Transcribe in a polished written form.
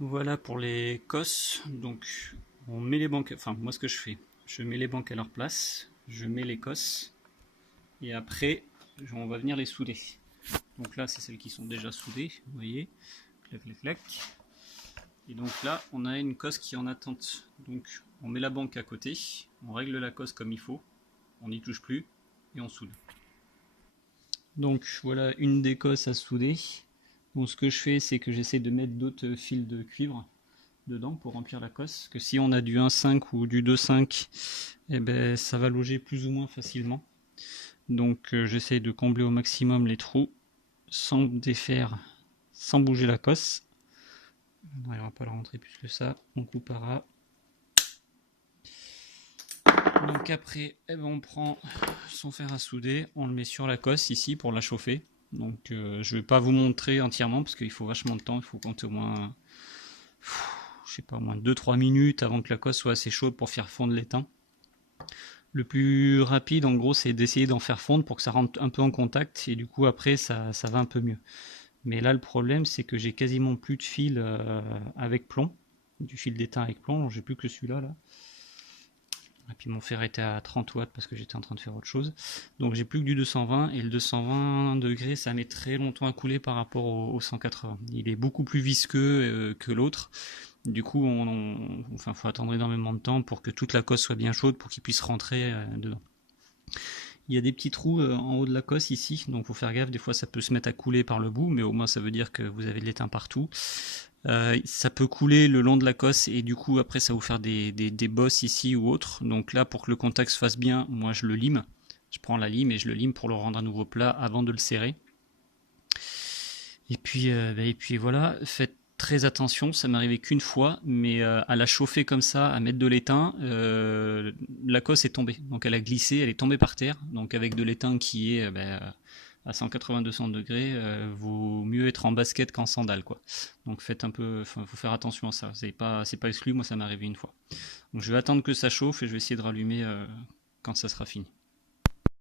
Voilà pour les cosses. Donc on met les banques, enfin moi ce que je fais, je mets les banques à leur place, je mets les cosses et après on va venir les souder. Donc là c'est celles qui sont déjà soudées, vous voyez, clac clac clac. Et donc là on a une cosse qui est en attente. Donc on met la banque à côté, on règle la cosse comme il faut, on n'y touche plus et on soude. Donc voilà une des cosses à souder. Donc ce que je fais c'est que j'essaie de mettre d'autres fils de cuivre dedans pour remplir la cosse, que si on a du 1,5 ou du 2,5, eh ben, ça va loger plus ou moins facilement. Donc j'essaye de combler au maximum les trous sans défaire, sans bouger la cosse. On n'arrivera pas à la rentrer plus que ça, on coupera. Donc après, eh ben, on prend son fer à souder, on le met sur la cosse ici pour la chauffer. Donc je vais pas vous montrer entièrement parce qu'il faut vachement de temps, il faut compter au moins je sais pas, au moins 2-3 minutes avant que la cosse soit assez chaude pour faire fondre l'étain. Le plus rapide, en gros, c'est d'essayer d'en faire fondre pour que ça rentre un peu en contact et du coup, après, ça va un peu mieux. Mais là, le problème, c'est que j'ai quasiment plus de fil avec plomb, du fil d'étain avec plomb, j'ai plus que celui-là. Là. Et puis mon fer était à 30 watts parce que j'étais en train de faire autre chose. Donc j'ai plus que du 220 et le 220 degrés, ça met très longtemps à couler par rapport au 180. Il est beaucoup plus visqueux que l'autre. Du coup, enfin, faut attendre énormément de temps pour que toute la cosse soit bien chaude pour qu'il puisse rentrer dedans. Il y a des petits trous en haut de la cosse ici, donc faut faire gaffe. Des fois, ça peut se mettre à couler par le bout, mais au moins ça veut dire que vous avez de l'étain partout. Ça peut couler le long de la cosse et du coup après ça va vous faire des bosses ici ou autre. Donc là, pour que le contact se fasse bien, moi je le lime. Je prends la lime et je le lime pour le rendre à nouveau plat avant de le serrer. Et puis voilà, faites très attention, ça m'est arrivé qu'une fois, mais à la chauffer comme ça, à mettre de l'étain, la cosse est tombée. Donc elle a glissé, elle est tombée par terre. Donc avec de l'étain qui est à 180-200 degrés, vaut mieux être en basket qu'en sandales, quoi. Donc faites un peu, faut faire attention à ça. C'est pas exclu, moi ça m'est arrivé une fois. Donc je vais attendre que ça chauffe et je vais essayer de rallumer quand ça sera fini.